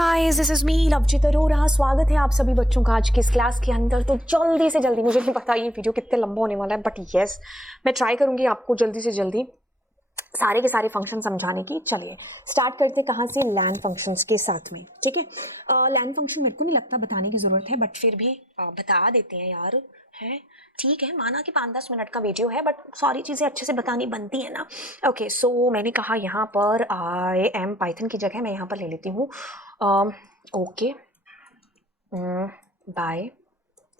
Guys this is me Lovejeet Arora. स्वागत है आप सभी बच्चों का आज की इस क्लास के अंदर। तो जल्दी से जल्दी, मुझे नहीं पता ये वीडियो कितने लंबा होने वाला है, बट यस मैं ट्राई करूंगी आपको जल्दी से जल्दी सारे के सारे फंक्शन समझाने की। चलिए स्टार्ट करते कहाँ से, लैन फंक्शंस के साथ में। ठीक है, लैन फंक्शन मेरे को नहीं लगता बताने की ज़रूरत है, बट फिर भी बता देते हैं यार। है ठीक है, माना कि 5-10 मिनट का वीडियो है, बट सारी चीज़ें अच्छे से बतानी बनती है ना। ओके सो मैंने कहा यहाँ पर आई एम पाइथन की जगह मैं यहाँ पर ले लेती हूँ ओके बाय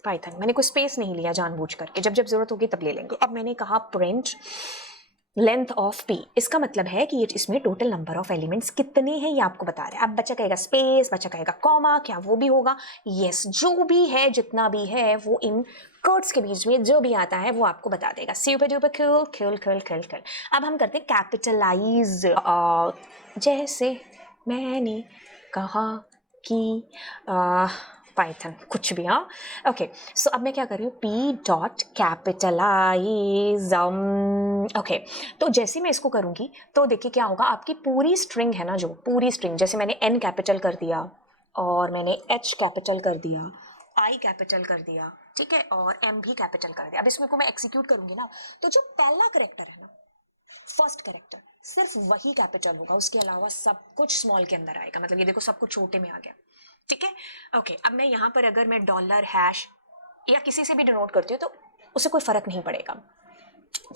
पाइथन। मैंने कोई स्पेस नहीं लिया जानबूझ करके, जब जब जरूरत होगी तब ले लेंगे। अब मैंने कहा प्रिंट लेंथ ऑफ पी, इसका मतलब है कि ये इसमें टोटल नंबर ऑफ एलिमेंट्स कितने हैं ये आपको बता रहा है। अब बच्चा कहेगा स्पेस, बच्चा कहेगा कॉमा, क्या वो भी होगा? यस, जो भी है जितना भी है वो इन कर्ट्स के बीच में जो भी आता है वो आपको बता देगा। Super duper cool cool cool cool cool. अब हम करते हैं कैपिटलाइज। जैसे मैंने कहा कि पाइथन कुछ भी। हाँ ओके, सो अब मैं क्या कर रही हूँ, पी डॉट कैपिटलाइज। ओके, तो जैसे मैं इसको करूँगी तो देखिए क्या होगा, आपकी पूरी स्ट्रिंग है ना, जो पूरी स्ट्रिंग, जैसे मैंने एन कैपिटल कर दिया और मैंने एच कैपिटल कर दिया, आई कैपिटल कर दिया, ठीक है, और एम भी कैपिटल कर दिया। अब इसमें को मैं एक्सिक्यूट करूँगी ना, तो जो पहला करेक्टर है ना, फर्स्ट करेक्टर, सिर्फ वही कैपिटल होगा, उसके अलावा सब कुछ स्मॉल के अंदर आएगा। मतलब ये देखो सब कुछ छोटे में आ गया। ठीक है ओके, अब मैं यहाँ पर अगर मैं डॉलर हैश या किसी से भी डिनोट करती हूँ तो उससे कोई फर्क नहीं पड़ेगा।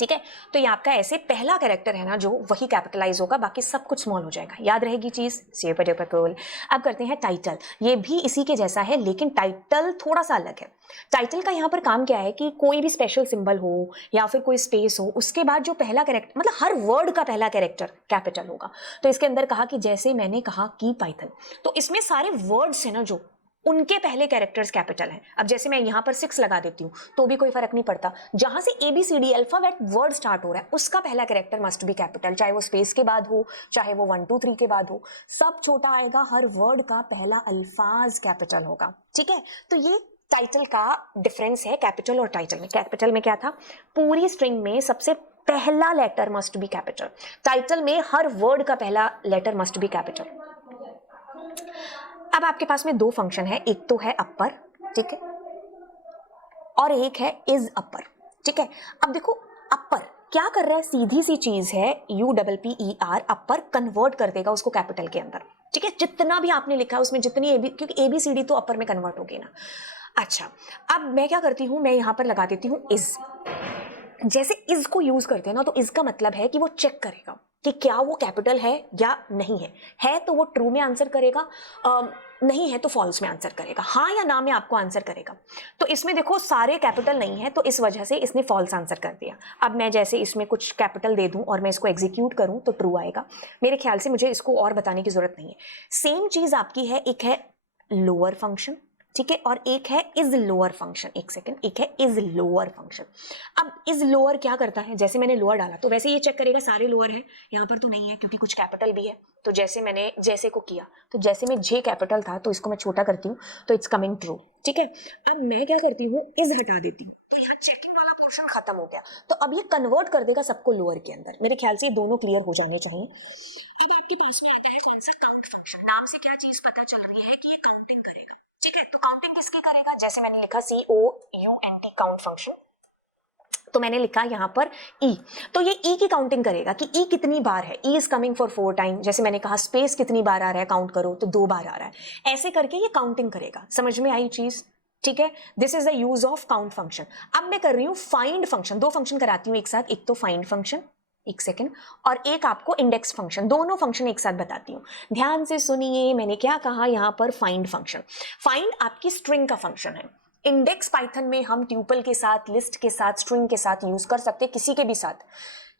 ठीक है, तो ये आपका ऐसे पहला कैरेक्टर है ना जो वही कैपिटलाइज होगा, बाकी सब कुछ स्मॉल हो जाएगा। याद रहेगी चीज, सुपर डुपर कूल। अब करते हैं टाइटल। ये भी इसी के जैसा है, लेकिन टाइटल थोड़ा सा अलग है। टाइटल का यहाँ पर काम क्या है कि कोई भी स्पेशल सिंबल हो या फिर कोई स्पेस हो, उसके बाद जो पहला कैरेक्टर, मतलब हर वर्ड का पहला कैरेक्टर कैपिटल होगा। तो इसके अंदर कहा कि जैसे मैंने कहा कि पाइथन, तो इसमें सारे वर्ड्स है ना जो उनके पहले कैरेक्टर्स कैपिटल हैं। अब जैसे मैं यहाँ पर 6 लगा देती हूँ तो भी कोई फर्क नहीं पड़ता, जहां से ABCD अल्फाबेट वर्ड स्टार्ट हो रहा है उसका पहला कैरेक्टर मस्ट बी कैपिटल, चाहे वो स्पेस के बाद हो, चाहे वो 1 2 3 के बाद हो, सब छोटा आएगा। हर वर्ड का पहला अल्फाज कैपिटल होगा। ठीक है, तो ये टाइटल का डिफरेंस है कैपिटल और टाइटल में। कैपिटल में क्या था, पूरी स्ट्रिंग में सबसे पहला letter must be capital, title में हर वर्ड का पहला लेटर मस्ट बी कैपिटल। अब आपके पास में दो फंक्शन है, एक तो है अपर, ठीक है, और एक है इज अपर। ठीक है, अब देखो अपर क्या कर रहा है, सीधी सी चीज है, UPPER, अपर कन्वर्ट कर देगा उसको कैपिटल के अंदर। ठीक है, जितना भी आपने लिखा है उसमें जितनी क्योंकि ABCD तो अपर में कन्वर्ट होगी ना। अच्छा, अब मैं क्या करती हूं, मैं यहां पर लगा देती हूं इज। जैसे इज को यूज करते हैं ना, तो इज का मतलब है कि वो चेक करेगा कि क्या वो कैपिटल है या नहीं है तो वो ट्रू में आंसर करेगा, नहीं है तो फॉल्स में आंसर करेगा, हाँ या ना में आपको आंसर करेगा। तो इसमें देखो सारे कैपिटल नहीं है, तो इस वजह से इसने फॉल्स आंसर कर दिया। अब मैं जैसे इसमें कुछ कैपिटल दे दूं और मैं इसको एग्जीक्यूट करूं तो ट्रू आएगा। मेरे ख्याल से मुझे इसको और बताने की जरूरत नहीं है। सेम चीज आपकी है, एक है लोअर फंक्शन, ठीक है, और एक है इज लोअर फंक्शन। एक सेकंड, एक है इज लोअर फंक्शन। अब इज लोअर क्या करता है, जैसे मैंने लोअर डाला तो वैसे ये चेक करेगा सारे लोअर है, यहाँ पर तो नहीं है क्योंकि कुछ कैपिटल भी है। तो जैसे मैंने जैसे को किया, तो जैसे में जे कैपिटल था तो इसको मैं छोटा करती हूँ तो इट्स कमिंग ट्रू। ठीक है, अब मैं क्या करती हूँ, इज हटा देती हूँ तो यहाँ चेकिंग वाला पोर्शन खत्म हो गया। तो अब ये कन्वर्ट कर देगा सबको लोअर के अंदर। मेरे ख्याल से ये दोनों क्लियर हो जाने चाहिए। अब आपके पास में आंसर काउंट फंक्शन। नाम से क्या चीज पता चल रही है कि ये काउंटिंग करेगा। ठीक है, तो काउंटिंग किसकी करेगा, जैसे मैंने लिखा COUNT काउंट फंक्शन, तो मैंने लिखा यहाँ पर ई, तो ये ई की काउंटिंग करेगा कि ई कितनी बार है, E is coming for 4 time. जैसे मैंने कहा स्पेस कितनी बार आ रहा है, काउंट करो तो 2 बार आ रहा है। ऐसे करके ये काउंटिंग करेगा। समझ में आई चीज? ठीक है, this is the use of count function. अब मैं कर रही हूँ फाइंड फंक्शन। दो फंक्शन कराती हूँ एक साथ, एक तो फाइंड फंक्शन, एक सेकेंड, और एक आपको इंडेक्स फंक्शन। दोनों फंक्शन एक साथ बताती हूँ, ध्यान से सुनिए। मैंने क्या कहा यहाँ पर, फाइंड फंक्शन। फाइंड आपकी स्ट्रिंग का फंक्शन है। इंडेक्स पाइथन में हम ट्यूपल के साथ, लिस्ट के साथ, स्ट्रिंग के साथ यूज कर सकते हैं, किसी के भी साथ,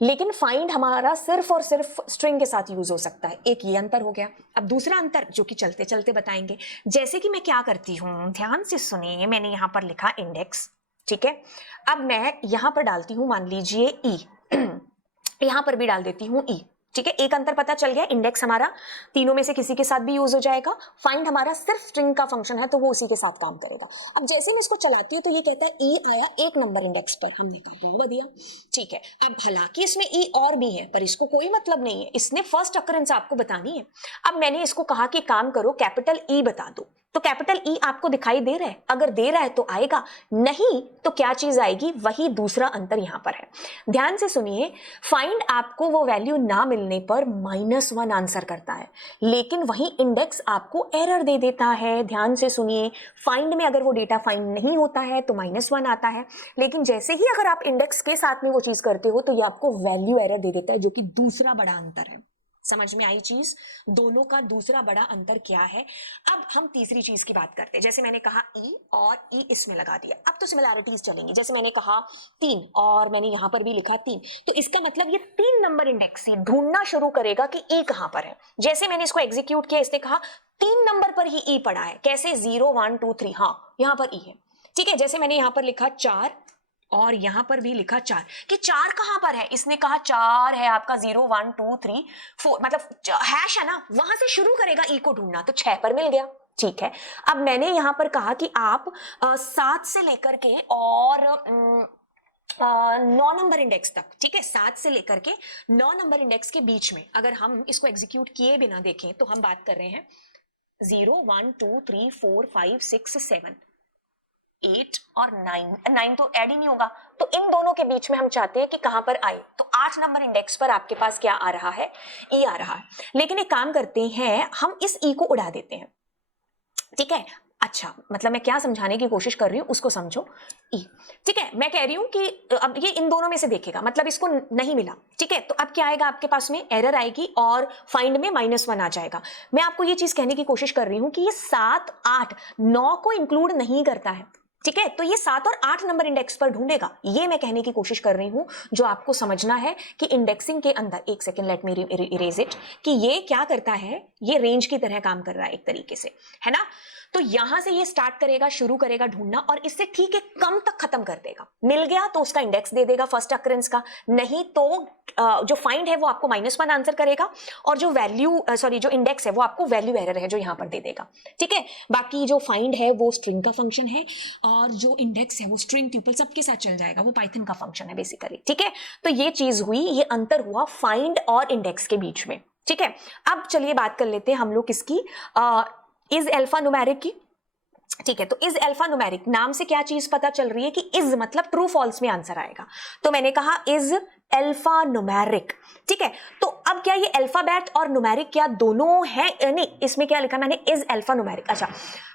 लेकिन फाइंड हमारा सिर्फ और सिर्फ स्ट्रिंग के साथ यूज हो सकता है। एक ये अंतर हो गया। अब दूसरा अंतर जो कि चलते चलते बताएंगे, जैसे कि मैं क्या करती हूँ, ध्यान से सुनिए। मैंने यहां पर लिखा इंडेक्स, ठीक है, अब मैं यहां पर डालती हूं मान लीजिए ई, यहां पर भी डाल देती हूं ई। ठीक है, एक अंतर पता चल गया, इंडेक्स हमारा तीनों में से किसी के साथ भी यूज हो जाएगा, फाइंड हमारा सिर्फ स्ट्रिंग का फंक्शन है तो वो उसी के साथ काम करेगा। अब जैसे मैं इसको चलाती हूँ तो ये कहता है ई आया एक नंबर इंडेक्स पर, हमने कहा बहुत बढ़िया, ठीक है। अब हालांकि इसमें ई और भी है पर इसको कोई मतलब नहीं है, इसने फर्स्ट अकरेंस आपको बतानी है। अब मैंने इसको कहा कि काम करो कैपिटल ई बता दो, तो कैपिटल ई आपको दिखाई दे रहा है, अगर दे रहा है तो आएगा, नहीं तो क्या चीज आएगी, वही दूसरा अंतर यहां पर है। ध्यान से सुनिए, फाइंड आपको वो वैल्यू ना मिलने पर -1 आंसर करता है, लेकिन वही इंडेक्स आपको एरर दे देता है। ध्यान से सुनिए, फाइंड में अगर वो डेटा फाइंड नहीं होता है तो -1 आता है, लेकिन जैसे ही अगर आप इंडेक्स के साथ में वो चीज करते हो तो ये आपको वैल्यू एरर दे देता है, जो कि दूसरा बड़ा अंतर है। समझ में आई चीज, दोनों का दूसरा बड़ा अंतर क्या है। अब हम तीसरी चीज की बात करते हैं, जैसे मैंने कहा ई और ई इसमें लगा दिया, अब तो सिमिलैरिटीज चलेंगी। जैसे मैंने कहा 3 और मैंने यहां पर भी लिखा 3, तो इसका मतलब ये 3 नंबर इंडेक्स से ढूंढना शुरू करेगा कि ई कहां पर है। जैसे मैंने इसको एग्जीक्यूट किया, इसने कहा 3 नंबर पर ही ई पड़ा है, कैसे 0 1 2 3, हाँ यहां पर ई है, ठीक है। जैसे मैंने यहां पर लिखा 4 और यहां पर भी लिखा 4, कि 4 कहां पर है, इसने कहा 4 है आपका 0 1 2 3 4, मतलब हैश है ना, वहां से शुरू करेगा ई को ढूंढना, तो 6 पर मिल गया, ठीक है। अब मैंने यहां पर कहा कि आप 7 से लेकर के और 9 नंबर इंडेक्स तक, ठीक है, 7 से लेकर के 9 नंबर इंडेक्स के बीच में अगर हम इसको एग्जीक्यूट किए बिना देखें तो हम बात कर रहे हैं 0 1 2 3 4 5 6 7 8 और 9 तो ऐड ही नहीं होगा, तो इन दोनों के बीच में हम चाहते हैं कि कहां पर आए, तो 8 नंबर इंडेक्स पर आपके पास क्या आ रहा है, ई आ रहा है। लेकिन एक काम करते हैं, हम इस ई को उड़ा देते हैं, ठीक है। अच्छा, मतलब मैं क्या समझाने की कोशिश कर रही हूं उसको समझो, ई, ठीक है। मैं कह रही हूं कि अब ये इन दोनों में से देखेगा, मतलब इसको नहीं मिला, ठीक है, तो अब क्या आएगा आपके पास में, एरर आएगी और फाइंड में -1 आ जाएगा। मैं आपको ये चीज कहने की कोशिश कर रही हूं कि ये 7 8 9 को इंक्लूड नहीं करता है, ठीक है, तो ये 7 और 8 नंबर इंडेक्स पर ढूंढेगा, ये मैं कहने की कोशिश कर रही हूं। जो आपको समझना है कि इंडेक्सिंग के अंदर, एक second let me erase it, कि ये क्या करता है, ये रेंज की तरह काम कर रहा है एक तरीके से, है ना। तो यहां से ये स्टार्ट करेगा, शुरू करेगा ढूंढना, और इससे ठीक है कम तक खत्म कर देगा। मिल गया तो उसका इंडेक्स दे देगा फर्स्ट अकरेंस का, नहीं तो जो फाइंड है वो आपको -1 आंसर करेगा, और जो वैल्यू जो इंडेक्स है वो आपको वैल्यू एरर है जो यहां पर दे देगा, ठीक है। बाकी जो फाइंड है वो स्ट्रिंग का फंक्शन है, और जो इंडेक्स है वो स्ट्रिंग ट्यूपल सबके साथ चल जाएगा, वो पाइथन का फंक्शन है बेसिकली, ठीक है। तो ये चीज हुई, ये अंतर हुआ फाइंड और इंडेक्स के बीच में, ठीक है। अब चलिए बात कर लेते हैं हम लोग किसकी, इज अल्फा न्यूमेरिक की, ठीक है। तो इज अल्फा न्यूमेरिक नाम से क्या चीज पता चल रही है कि इज मतलब ट्रू फॉल्स में आंसर आएगा, तो मैंने कहा इज अल्फा न्यूमेरिक, ठीक है। तो अब क्या ये अल्फाबेट और न्यूमेरिक क्या दोनों है, नहीं, इसमें क्या लिखा मैंने, इज अल्फा न्यूमेरिक। अच्छा,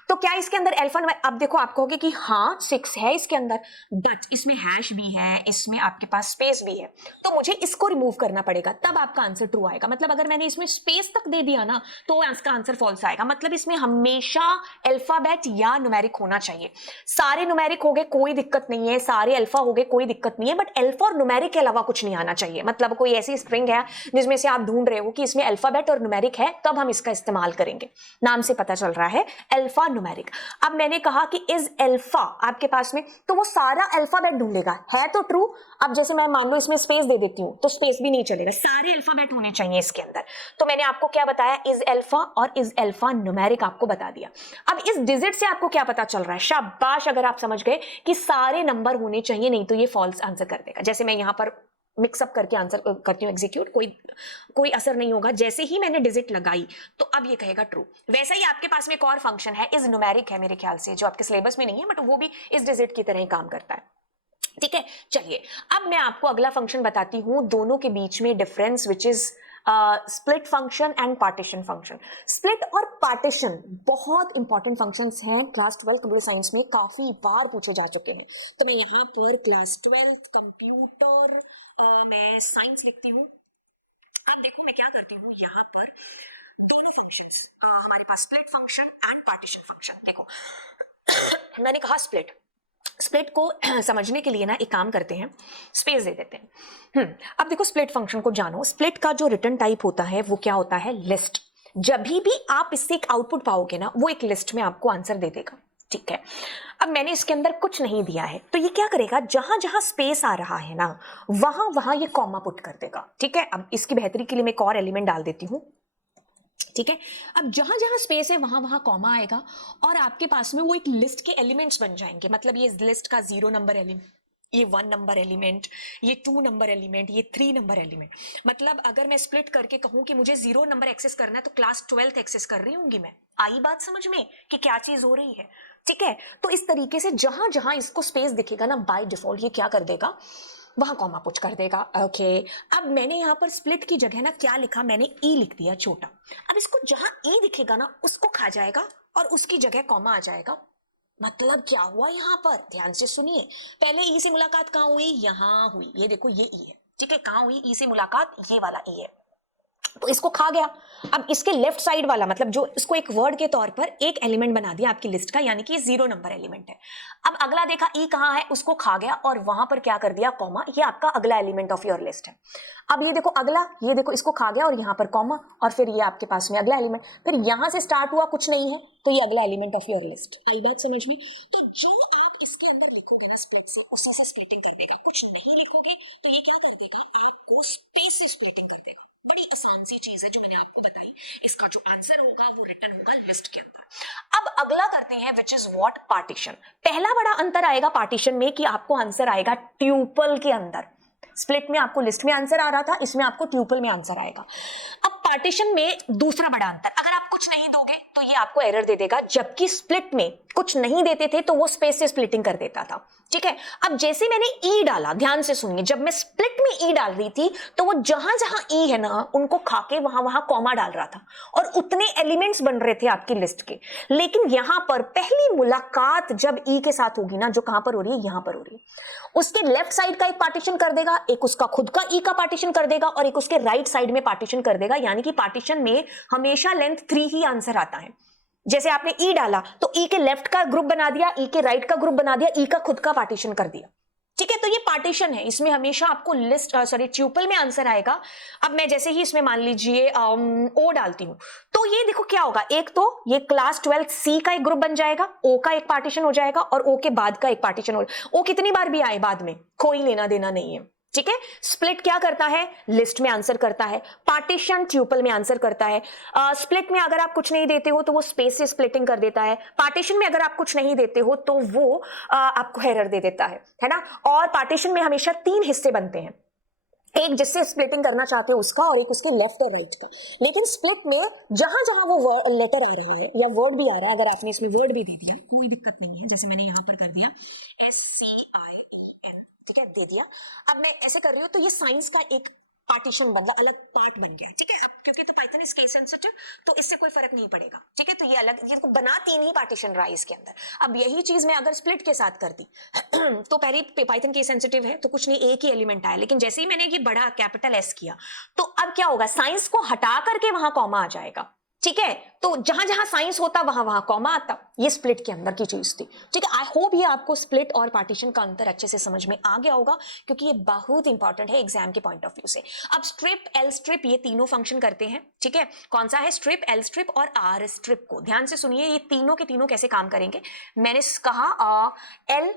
तो क्या इसके अंदर अल्फा न्यूमेरिक, अब देखो आप कहोगे कि हाँ 6 है इसके अंदर, बट इसमें हैश भी है, इसमें आपके पास स्पेस भी है, तो मुझे इसको रिमूव करना पड़ेगा, तब आपका आंसर ट्रू आएगा। मतलब अगर मैंने इसमें स्पेस तक दे दिया ना तो इसका आंसर फॉल्स आएगा, मतलब इसमें हमेशा अल्फाबेट या न्यूमेरिक होना चाहिए। सारे न्यूमेरिक हो गए कोई दिक्कत नहीं है, सारे अल्फा हो गए कोई दिक्कत नहीं है, बट अल्फा और न्यूमेरिक के अलावा कुछ नहीं आना चाहिए। मतलब कोई ऐसी स्ट्रिंग है जिसमें से आप ढूंढ रहे हो कि इसमें अल्फाबेट और न्यूमेरिक है, तब हम इसका इस्तेमाल करेंगे। नाम से पता चल रहा है अल्फा न्यूमेरिक। अब मैंने कहा कि इज अल्फा आपके पास में, तो वो सारा अल्फाबेट ढूंढेगा, है तो ट्रू। अब जैसे मैं मान लो इसमें स्पेस दे देती हूं तो स्पेस भी नहीं चलेगा, सारे अल्फाबेट होने चाहिए इसके अंदर। तो मैंने आपको क्या बताया, इज अल्फा और इज अल्फा न्यूमेरिक आपको बता दिया। अब इस डिजिट से आपको क्या पता चल रहा है, शाबाश, अगर आप समझ गए कि सारे नंबर होने चाहिए, नहीं तो ये फॉल्स आंसर कर देगा। जैसे मैं यहां पर मिक्सअप करके आंसर करती हूँ एग्जीक्यूट, कोई असर नहीं होगा, जैसे ही मैंने डिजिट लगाई तो अब ये कहेगा ट्रू। वैसा ही आपके पास में एक और फंक्शन है, इज न्यूमेरिक है मेरे ख्याल से, जो आपके सिलेबस में नहीं है, बट वो भी इस डिजिट की तरह ही काम करता है, ठीक है। चलिए अब मैं आपको अगला फंक्शन बताती हूं, दोनों के बीच में difference, which is split function and partition function. Split और पार्टीशन बहुत इंपॉर्टेंट फंक्शंस हैं, क्लास 12 कंप्यूटर साइंस में काफी बार पूछे जा चुके हैं। तो मैं यहाँ पर क्लास 12 कंप्यूटर मैं साइंस लिखती हूँ। अब देखो मैं क्या करती हूँ, यहाँ पर दोनों फंक्शंस, हमारे पास split function and partition function. देखो मैंने कहा स्प्लिट को समझने के लिए ना एक काम करते हैं, स्पेस दे देते हैं। अब देखो स्प्लिट फंक्शन को जानो, स्प्लिट का जो रिटर्न टाइप होता है वो क्या होता है, लिस्ट। जब भी आप इससे एक आउटपुट पाओगे ना, वो एक लिस्ट में आपको आंसर दे देगा, ठीक है, अब मैंने इसके अंदर कुछ नहीं दिया है, तो ये क्या करेगा, जहां जहां स्पेस आ रहा है ना वहां वहां ये कॉमा पुट कर देगा। ठीक है, अब इसकी बेहतरी के लिए मैं एक और एलिमेंट डाल देती हूं। ठीक है, अब जहां जहां स्पेस है वहां वहां कॉमा आएगा और आपके पास में वो एक लिस्ट के एलिमेंट्स बन जाएंगे। मतलब ये लिस्ट का 0 नंबर एलिमेंट, ये 1 नंबर एलिमेंट, ये 2 नंबर एलिमेंट, ये 3 नंबर एलिमेंट। मतलब अगर मैं स्प्लिट करके कहूं कि मुझे 0 नंबर एक्सेस करना है तो क्लास 12th एक्सेस कर रही हूंगी मैं। आई बात समझ में कि क्या चीज हो रही है? ठीक है, तो इस तरीके से जहां जहां इसको स्पेस दिखेगा ना बाय डिफॉल्ट ये क्या कर देगा, वहां कॉमा पुट कर देगा। ओके, अब मैंने यहां पर स्प्लिट की जगह ना क्या लिखा, मैंने ई लिख दिया छोटा। अब इसको जहां ई दिखेगा ना उसको खा जाएगा और उसकी जगह कॉमा आ जाएगा। मतलब क्या हुआ यहां पर, ध्यान से सुनिए। पहले ई से मुलाकात कहां हुई, यहां हुई, ये देखो ये ई है। ठीक है, कहां हुई ई से मुलाकात, ये वाला ई है, तो इसको खा गया। अब इसके लेफ्ट साइड वाला मतलब जो इसको एक वर्ड के तौर पर एक एलिमेंट बना दिया आपकी लिस्ट का, यानी कि 0 नंबर एलिमेंट है। अब अगला देखा ई कहां है, उसको खा गया और वहां पर क्या कर दिया, कॉमा। ये आपका अगला एलिमेंट ऑफ योर लिस्ट है। अब ये देखो अगला, ये देखो इसको खा गया और यहां पर कॉमा, और फिर ये आपके पास में अगला एलिमेंट, फिर यहां से स्टार्ट हुआ कुछ नहीं है तो ये अगला एलिमेंट ऑफ योर लिस्ट। आई बात समझ में? तो जो आप इसके अंदर लिखोगे ना स्प्लिट से, उससे से स्प्लिटिंग कर देगा। कुछ नहीं लिखोगे तो ये क्या कर देगा, आपको स्पेस से स्प्लिटिंग कर देगा। बड़ी आसान सी चीज है जो मैंने आपको बताई। इसका जो आंसर होगा वो रिटर्न होगा लिस्ट के अंदर। अब अगला करते हैं विच इज व्हाट, पार्टीशन। पहला बड़ा अंतर आएगा पार्टीशन में कि आपको आंसर आएगा ट्यूपल के अंदर। स्प्लिट में आपको लिस्ट में आंसर आ रहा था, इसमें आपको ट्यूपल में आंसर आएगा। अब पार्टीशन में दूसरा बड़ा अंतर, अगर आप कुछ नहीं दोगे तो ये आपको एरर दे देगा, जबकि स्प्लिट में कुछ नहीं देते थे तो वो स्पेस से स्प्लिटिंग कर देता था। ठीक है, अब जैसे मैंने ई डाला, ध्यान से सुनिए, जब मैं स्प्लिट में ई डाल रही थी तो वो जहां जहां ई है ना उनको खाके वहां वहां कॉमा डाल रहा था और उतने एलिमेंट्स बन रहे थे आपकी लिस्ट के। लेकिन यहां पर पहली मुलाकात जब ई के साथ होगी ना, जो कहां पर हो रही है, यहां पर हो रही है, उसके लेफ्ट साइड का एक पार्टीशन कर देगा, एक उसका खुद का ई का पार्टीशन कर देगा और एक उसके राइट साइड में पार्टीशन कर देगा। यानी कि पार्टीशन में हमेशा लेंथ 3 ही आंसर आता है। जैसे आपने ई डाला तो ई के लेफ्ट का ग्रुप बना दिया, ई के राइट का ग्रुप बना दिया, ई का खुद का पार्टीशन कर दिया। ठीक है, तो ये पार्टीशन है, इसमें हमेशा आपको लिस्ट ट्यूपल में आंसर आएगा। अब मैं जैसे ही इसमें मान लीजिए ओ डालती हूं तो ये देखो क्या होगा, एक तो ये क्लास 12 सी का एक ग्रुप बन जाएगा, ओ का एक पार्टीशन हो जाएगा और ओ के बाद का एक पार्टीशन हो, ओ कितनी बार भी आए बाद में कोई लेना देना नहीं है। ठीक है, स्प्लिट क्या करता है, लिस्ट में आंसर करता है, पार्टीशन ट्यूपल में आंसर करता है। स्प्लिट में अगर आप कुछ नहीं देते हो तो वो स्पेस से स्प्लिटिंग कर देता है, पार्टीशन में अगर आप कुछ नहीं देते हो तो वो आपको एरर दे देता है ना। और पार्टीशन में हमेशा 3 हिस्से बनते हैं, एक जिससे स्प्लिटिंग करना चाहते हो उसका और एक उसके लेफ्ट और राइट का। लेकिन स्प्लिट में जहां जहां वो लेटर आ रहे हैं या वर्ड भी आ रहा है, अगर आपने इसमें वर्ड भी दे दिया कोई दिक्कत नहीं है, जैसे मैंने यहां पर कर दिया SCIEN, ठीक है, दे दिया। अब मैं ऐसे कर रही हूँ तो ये साइंस का एक पार्टीशन बदला, अलग पार्ट बन गया। ठीक है, अब क्योंकि तो पाइथन इज केस सेंसिटिव तो इससे कोई फर्क नहीं पड़ेगा। ठीक है, तो ये अलग, ये बना 3 ही पार्टीशन रहा इसके अंदर। अब यही चीज मैं अगर स्प्लिट के साथ करती तो पहले पाइथन केस सेंसिटिव है तो कुछ नहीं, एक ही एलिमेंट आया, लेकिन जैसे ही मैंने ये बड़ा कैपिटल एस किया तो अब क्या होगा, साइंस को हटा करके वहां कॉमा आ जाएगा। ठीक है, तो जहां जहां साइंस होता वहां वहां कॉमा आता, ये स्प्लिट के अंदर की चीज थी। ठीक है, आई होप ये आपको स्प्लिट और पार्टीशन का अंतर अच्छे से समझ में आ गया होगा, क्योंकि ये बहुत इंपॉर्टेंट है एग्जाम के पॉइंट ऑफ व्यू से। अब स्ट्रिप, एल स्ट्रिप, ये तीनों फंक्शन करते हैं। ठीक है, कौन सा है, स्ट्रिप, एल स्ट्रिप और आर स्ट्रिप को ध्यान से सुनिए, ये तीनों के तीनों कैसे काम करेंगे। मैंने कहा एल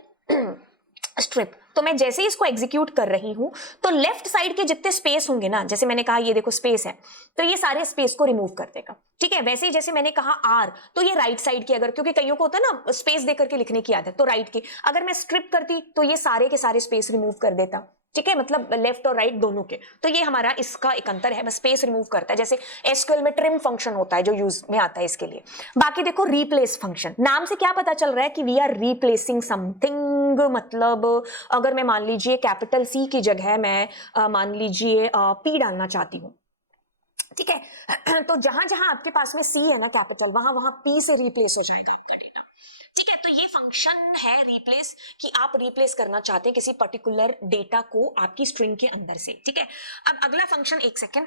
स्ट्रिप, तो मैं जैसे ही इसको एग्जीक्यूट कर रही हूं तो लेफ्ट साइड के जितने स्पेस होंगे ना, जैसे मैंने कहा ये देखो स्पेस है, तो ये सारे स्पेस को रिमूव कर देगा। ठीक है, वैसे ही जैसे मैंने कहा आर, तो ये राइट साइड की, अगर क्योंकि कईयों को होता है ना स्पेस देकर के लिखने की आदत, तो राइट की अगर मैं स्ट्रिप करती तो ये सारे के सारे स्पेस रिमूव कर देता। ठीक है, मतलब लेफ्ट और राइट दोनों के, तो ये हमारा इसका एक अंतर है, बस स्पेस रिमूव करता है। जैसे एसक्यूएल में ट्रिम फंक्शन होता है जो यूज में आता है इसके लिए। बाकी देखो रिप्लेस फंक्शन, नाम से क्या पता चल रहा है कि वी आर रिप्लेसिंग समथिंग। मतलब अगर मैं मान लीजिए कैपिटल सी की जगह मैं मान लीजिए पी डालना चाहती हूँ, ठीक है, तो जहां जहां आपके पास में सी है ना कैपिटल, वहां वहां पी से रिप्लेस हो जाएगा आपका डेटा। ठीक है, तो ये फंक्शन है रिप्लेस, कि आप रिप्लेस करना चाहते हैं किसी पर्टिकुलर डेटा को आपकी स्ट्रिंग के अंदर से। ठीक है, अब अगला फंक्शन, एक सेकेंड,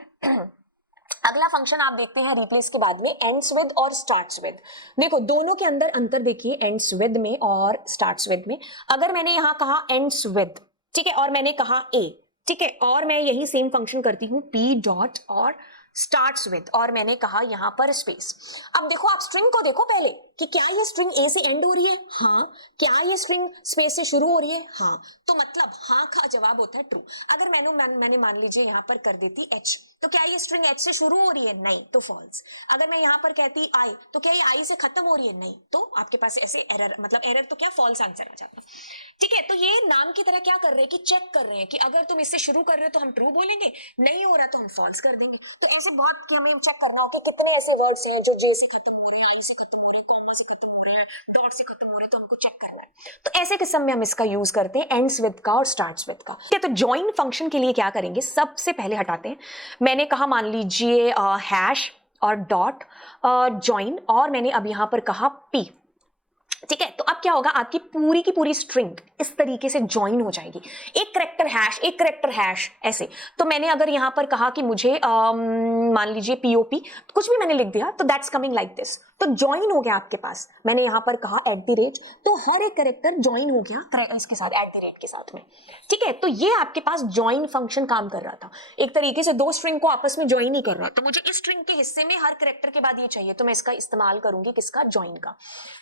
अगला फंक्शन आप देखते हैं रिप्लेस के बाद में एंड्स विद और स्टार्ट्स विद। देखो दोनों के अंदर अंतर देखिए, एंड्स विद में और स्टार्ट्स विद में। अगर मैंने यहां कहा एंड्स विद, ठीक है, और मैंने कहा ए, ठीक है, और मैं यही सेम फंक्शन करती हूं पी डॉट और स्टार्ट्स विद, और मैंने कहा यहाँ पर स्पेस। अब देखो आप स्ट्रिंग को देखो पहले कि क्या ये स्ट्रिंग ए से एंड हो रही है, हाँ। क्या ये स्ट्रिंग स्पेस से शुरू हो रही है, हाँ। तो मतलब हाँ का जवाब होता है ट्रू। अगर मैंने मान लीजिए यहाँ पर कर देती एच, तो क्या ये स्ट्रिंग एच से शुरू हो रही है, नहीं, तो फॉल्स। अगर मैं यहाँ पर कहती आई, तो क्या ये आई से खत्म हो रही है, नहीं, तो आपके पास ऐसे एरर, मतलब एरर तो क्या, फॉल्स आंसर आ जाता। ठीक है, तो ये नाम की तरह क्या कर रहे हैं कि चेक कर रहे हैं कि अगर तुम इससे शुरू कर रहे हो तो हम ट्रू बोलेंगे, नहीं हो रहा तो हम फॉल्स कर देंगे। तो ऐसे बहुत कि हमें चेक करना है कि कितने ऐसे वर्ड्स हैं जो जे से खत्म हो रहे हैं, आई से खत्म हो रहे हैं, कॉमा से खत्म हो रहे हैं, डॉट से खत्म हो रहे हैं, तो हमको चेक करना है। तो ऐसे किस्म में हम इसका यूज करते हैं एंड्स विद का और स्टार्ट्स विद का। ठीक है, तो ज्वाइन फंक्शन के लिए क्या करेंगे, सबसे पहले हटाते हैं, मैंने कहा मान लीजिए हैश और डॉट ज्वाइन, और मैंने अब यहां पर कहा पी। ठीक है, तो अब क्या होगा, आपकी पूरी की पूरी स्ट्रिंग इस तरीके से ज्वाइन हो जाएगी, एक करेक्टर हैश ऐसे। तो मैंने अगर यहां पर कहा कि मुझे मान लीजिए पीओपी, तो कुछ भी मैंने लिख दिया, तो दैट्स कमिंग लाइक दिस, तो ज्वाइन हो गया आपके पास। मैंने यहां पर कहा @, तो हर एक करेक्टर ज्वाइन हो गया इसके साथ, @ के साथ में। ठीक है, तो ये आपके पास ज्वाइन फंक्शन काम कर रहा था, एक तरीके से दो स्ट्रिंग को आपस में ज्वाइन ही कर रहा। तो मुझे इस स्ट्रिंग के हिस्से में हर करेक्टर के बाद ये चाहिए, तो मैं इसका इस्तेमाल करूंगी, किसका, ज्वाइन का।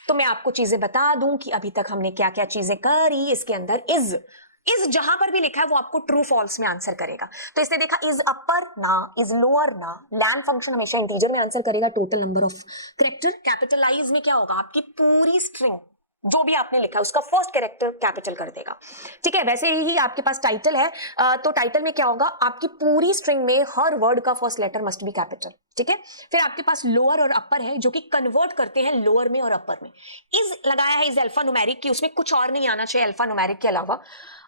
तो मैं आपको चीजें बता दूं कि अभी तक हमने क्या क्या चीजें करी। इसके अंदर इज जहां पर भी लिखा है वो आपको ट्रू फॉल्स में आंसर करेगा। तो इसने देखा इज अपर ना, इज लोअर ना। लैन फंक्शन हमेशा इंटीजर में आंसर करेगा, total number of character. Capitalize में क्या होगा, आपकी पूरी स्ट्रिंग जो भी आपने लिखा है उसका फर्स्ट कैरेक्टर कैपिटल कर देगा। ठीक है, वैसे ही आपके पास टाइटल है, तो टाइटल में क्या होगा, आपकी पूरी स्ट्रिंग में हर वर्ड का first letter must be capital. ठीक है, फिर आपके पास लोअर और अपर है जो कि कन्वर्ट करते हैं लोअर में और अपर में। इज लगाया है, इज अल्फा न्यूमेरिक की, उसमें कुछ और नहीं आना चाहिए अल्फा न्यूमेरिक के अलावा।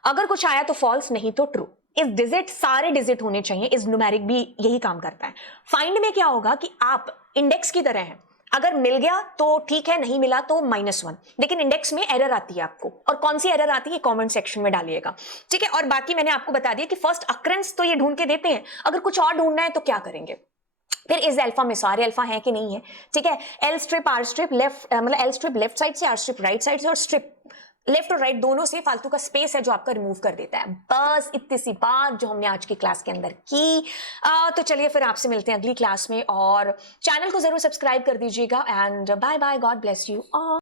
अगर कुछ आया तो फॉल्स, नहीं तो ट्रू। इस डिजिट सारे डिजिट होने चाहिए, इस न्यूमेरिक भी यही काम करता है। फाइंड में क्या होगा कि आप इंडेक्स की तरह हैं, अगर मिल गया तो ठीक है, नहीं मिला तो -1। लेकिन इंडेक्स में एरर आती है आपको, और कौन सी एरर आती है कमेंट सेक्शन में डालिएगा। ठीक है, और बाकी मैंने आपको बता दिया कि फर्स्ट अक्रेंस तो ये ढूंढ के देते हैं, अगर कुछ और ढूंढना है तो क्या करेंगे। फिर इज अल्फा में सारे अल्फा है कि नहीं है। ठीक है, L strip R strip left, मतलब एल स्ट्रिप लेफ्ट साइड से, आर स्ट्रिप राइट साइड से, और स्ट्रिप लेफ्ट और राइट दोनों से फालतू का स्पेस है जो आपका रिमूव कर देता है। बस इतनी सी बात जो हमने आज की क्लास के अंदर की। तो चलिए फिर आपसे मिलते हैं अगली क्लास में, और चैनल को जरूर सब्सक्राइब कर दीजिएगा। And bye bye, God bless you all.